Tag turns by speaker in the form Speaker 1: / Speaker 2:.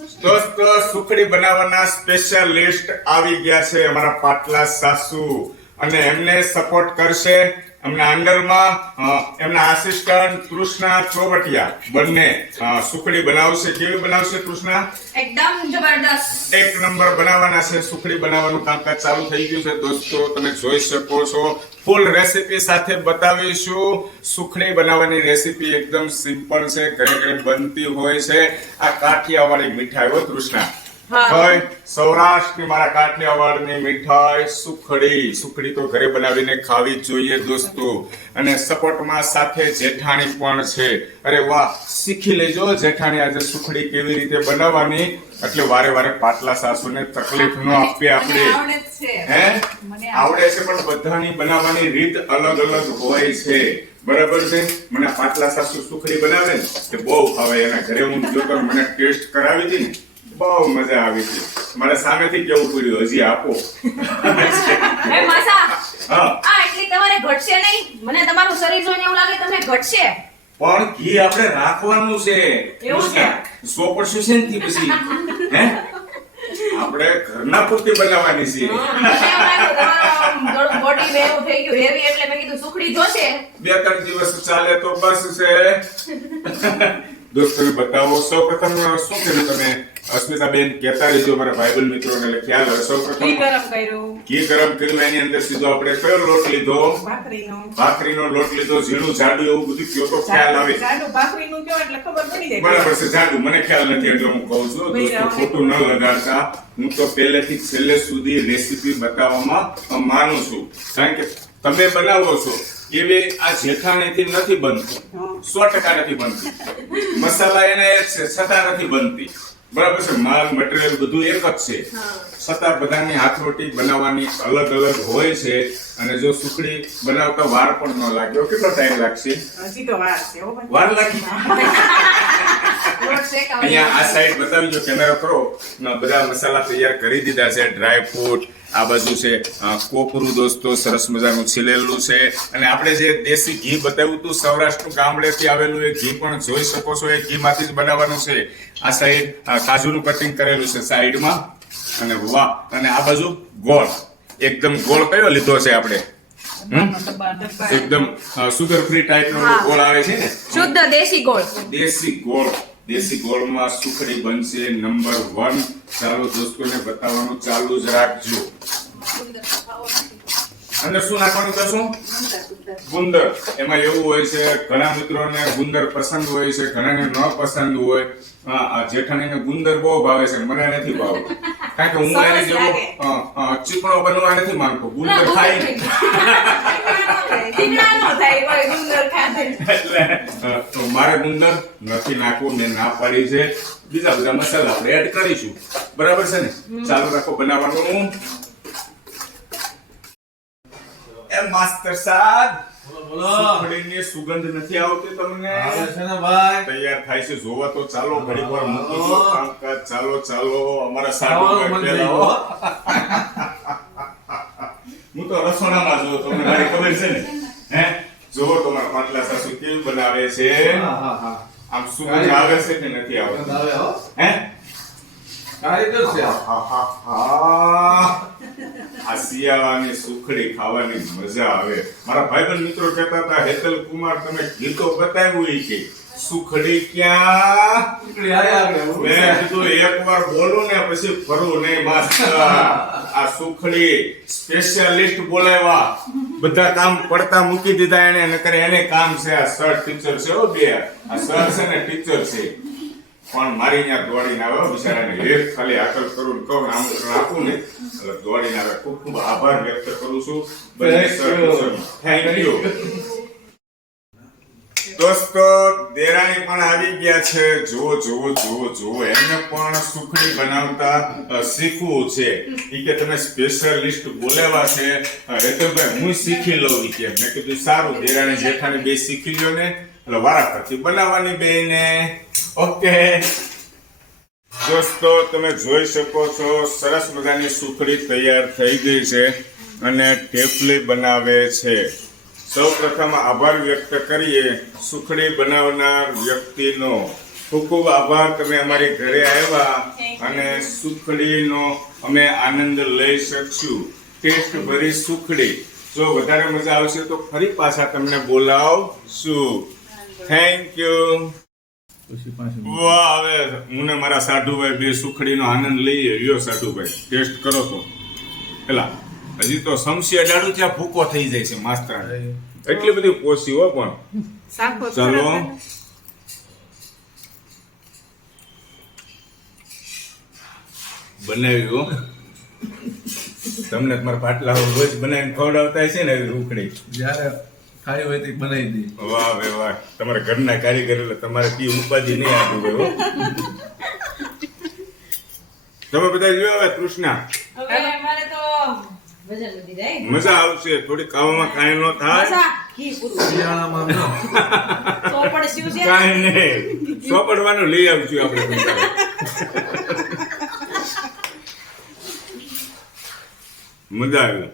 Speaker 1: દોસ્તો સુખડી બનાવવાના સ્પેશિયાલિસ્ટ આવી ગયા છે અમારા પાટલા સાસુ. અને એમને સપોર્ટ કરશે એમના અંડરમાં એમના આસિસ્ટન્ટ કૃષ્ણા ચોવટિયા. બંને સુખડી બનાવશે. કેવી બનાવશે કૃષ્ણા?
Speaker 2: એકદમ જબરદસ્ત.
Speaker 1: એક નંબર બનાવવાના છે. સુખડી બનાવવાનું કામકાજ ચાલુ થઈ ગયું છે. દોસ્તો તમે જોઈ શકો છો. ફૂલ રેસીપી સાથે બતાવીશું. સુખડી બનાવવાની રેસીપી એકદમ સિમ્પલ છે. ઘરે ઘરે બનતી હોય છે. આ કાઠિયાવાડી મીઠાઈ હો હોય સૌરાષ્ટ્રની મારા કાઠિયાવાડની મીઠાઈ સુખડી. સુખડી તો ઘરે બનાવીને ખાવી જોઈએ દોસ્તો. અને સપોર્ટમાં સાથે જેઠાણી પણ છે. અરે વાહ શીખી લેજો જેઠાણી આજે સુખડી કેવી રીતે બનાવવાની. એટલે વારે વારે પાટલા સાસુને તકલીફ ન આપીએ આપણે. હે?
Speaker 2: મને
Speaker 1: આવડે છે પણ બધાની બનાવવાની રીત અલગ અલગ હોય છે. બરાબર છે? મને પાટલા સાસુ સુખડી બનાવે ને તે બહુ ભાવે એના ઘરે હું જોતો મને ટેસ્ટ કરાવી હતી ને બહુ મજા આવી છે મારે સામેથી કેવું પડ્યું. હજી આપો.
Speaker 2: હે માસા
Speaker 1: હા.
Speaker 2: આ એટલી તમારે ઘટશે નહીં. મને તમારું શરીર જોઈને એવું લાગે તમે ઘટશે.
Speaker 1: પણ ઘી આપણે રાખવાનું છે.
Speaker 2: એવું છે?
Speaker 1: સો ને થી પછી? હે? આપણે ઘરના પૂરતી બનાવવાની છે.
Speaker 2: બોડી એવું થઈ ગયું હેવી એટલે મેં કીધું સુખડી જોશે.
Speaker 1: બે ત્રણ દિવસ ચાલે તો બસ છે. દોસ્તોને બતાવો સૌ પ્રથમ શું કર્યું તમે? અસ્મિતાબેન કહેતા રહેજો મારા ભાઈબંધ મિત્રોને એટલે ખ્યાલ હોય સૌ
Speaker 2: ઘી
Speaker 1: પ્રથમ
Speaker 2: ગરમ કર્યું.
Speaker 1: ઘી ગરમ કર્યું એની અંદર સીધો આપણે કયો લોટ લીધો?
Speaker 2: ભાખરીનો.
Speaker 1: ભાખરીનો લોટ લીધો ઝીણું જાડું એવું બધું કયો તો ખ્યાલ આવે.
Speaker 2: જાડું ભાખરીનું કયો એટલે ખબર પડી જાય.
Speaker 1: બરાબર છે જાડું. મને ખ્યાલ નથી એટલે હું કહું છું દોસ્તો ખોટું ન લગાડતા. હું તો પહેલેથી છેલ્લે સુધી રેસીપી બતાવવામાં માનું છું. કારણ કે તમે બનાવો છો એવી આ જેઠાણીથી નથી બનતું. સો ટકા નથી બનતી. મસાલા એને છતાં નથી બનતી. બરાબર છે? માલ મટીરિયલ બધું એક જ છે. છતાં બધાની હાથરોટી બનાવવાની અલગ અલગ હોય છે અને જો સુખડી બનાવતા વાર પણ ન લાગ્યો કેટલો ટાઈમ લાગશે?
Speaker 2: હજી તો વાર છે
Speaker 1: વાર લાગી? અહીંયા આ સાઈડ બતાવજો કેમેરો કરો. બધા મસાલા તૈયાર કરી દીધા છે. ડ્રાય ફ્રૂટ આ બાજુ છે. કોપરું દોસ્તો સરસ મજાનું છીલેલું છે. અને આપણે જે દેશી ઘી બતાવ્યું હતું સૌરાષ્ટ્ર ગામડેથી આવેલું એ ઘી પણ જોઈ શકો છો. એ ઘીમાંથી જ બનાવવાનું છે. આ સાઈડ કાજુનું કટિંગ કરેલું છે સાઈડમાં અને વાહ અને આ બાજુ ગોળ. એકદમ ગોળ કયો લીધો છે આપણે. એકદમ સુગર ફ્રી ટાઈપનો
Speaker 2: નો
Speaker 1: ગોળ આવે છે ને?
Speaker 2: શુદ્ધ દેશી ગોળ.
Speaker 1: દેશી ગોળ. દેશી ગોળમાં સુખડી બનશે નંબર વન ચાલો દોસ્તોને બતાવવાનું ચાલુ જ રાખજો. અંદર શું નાખવાનું કશું ગુંદર. એમાં એવું હોય છે ઘણા મિત્રોને ગુંદર પસંદ હોય છે ઘણાને ન પસંદ હોય. જેઠાણીને ગુંદર બહુ ભાવે છે મને નથી ભાવતું. કારણ કે હું એને જેવો ચીકણો બનવા નથી માંગતો ગુંદર ખાઈ તો મારે ગુંદર નથી નાખવું મેં ના પાડી છે. બીજા બધા મસાલા આપણે એડ કરીશું. બરાબર છે ને? ચાલુ રાખો બનાવવાનું. એ માસ્ટર સાહેબ.
Speaker 3: બોલો
Speaker 1: સુખડીની સુગંધ નથી આવતી તમને?
Speaker 3: આવે છે ને ભાઈ.
Speaker 1: તૈયાર થાય છે જોવા તો ચાલો ઘડી વાર મૂકો કામકાજ ચાલો ચાલો અમારા
Speaker 3: થઈ
Speaker 1: હો. હું તો રસોડામાં જો તમને મારી ખબર છે ને? હે? જોવો તમારા પાટલા સાસુ કેવી બનાવે છે.
Speaker 3: હા, હા, હા.
Speaker 1: આમ સુગંધ આવે છે કે નથી આવતી?
Speaker 3: આવે હે. કારીગર છે.
Speaker 1: આહાહા. આ શિયાળાની સુખડી ખાવાની મજા આવે. મારા ભાઈબંધ મિત્રો કહેતા હતા હેતલ કુમાર તમે ગીતો બતાવ્યું કે સુખડી ક્યાં. મેં કીધું એકવાર બોલું ને પછી ફરું નહીં માસ્ટર આ સુખડી સ્પેશિયાલિસ્ટ બોલાવ્યા. બધા કામ પડતા મૂકી દીધા એને નકર એને કામ છે. આ સર ટીચર છે બે. આ સર છે ને ટીચર છે. પણ મારી ત્યાં દોડીને આવે હો બિચારાને એક ખાલી આકલ કરું ને કહું આમંત્રણ આપું ને એટલે દોડીને આવે ખૂબ ખૂબ આભાર વ્યક્ત કરું છું થેન્ક યુ દોસ્તો દેરાણી પણ આવી ગયા છે. જો જો જો જો એમને પણ સુખડી બનાવતા શીખવું છે. ઈ કે તમે સ્પેશિયલિસ્ટ બોલાવા છે. હેતલભાઈ હું શીખી લઉં કે. મેં કીધું સારું દેરાણી જેઠાણી બે શીખી લ્યો ને. એટલે વારાફરતી બનાવવાની બેને ઓકે. દોસ્તો તમે જોઈ શકો છો સરસ મજાની સુખડી તૈયાર થઈ ગઈ છે અને ટેપલી બનાવે છે. સૌ પ્રથમ આભાર વ્યક્ત કરીએ સુખડી બનાવનાર વ્યક્તિનો. ખૂબ ખૂબ આભાર તમે અમારી ઘરે આવ્યા અને સુખડીનો અમે આનંદ લઈ શકશું. ટેસ્ટ ભરી સુખડી. જો વધારે મજા આવશે તો ફરી પાછા તમને બોલાવશું. થેન્ક યુ વાહ હવે હું ને મારા સાધુભાઈ બે સુખડીનો આનંદ લઈએ. યો સાધુભાઈ ટેસ્ટ કરો તો. પેલા હજી તો સમસી અડાડું ત્યાં ભૂકો થઈ જાય છે માસ્તર એટલી બધી પોસી હો પણ. ચાલો. બનાવ્યું બનાવી હો. તમને તમારા પાટલા રોજ બનાવીને ખવડાવતા છે ને એવી
Speaker 3: જ્યારે ખાઈ હોય તે બનાવી દે.
Speaker 1: વાહ બે વાહ. તમારા ઘરના કારીગર એટલે તમારે કી ઉપાધિ નહીં આપી ગયો તમે બધા જોયો હવે કૃષ્ણા?
Speaker 2: હવે અમારે તો
Speaker 1: મજા આવશે. થોડી ખાવામાં કાંઈ ન થાય.
Speaker 3: શિયાળામાં
Speaker 1: કાંઈ નહીં. સોપડવાનું લઈ આવશું આપણે મજા આવી.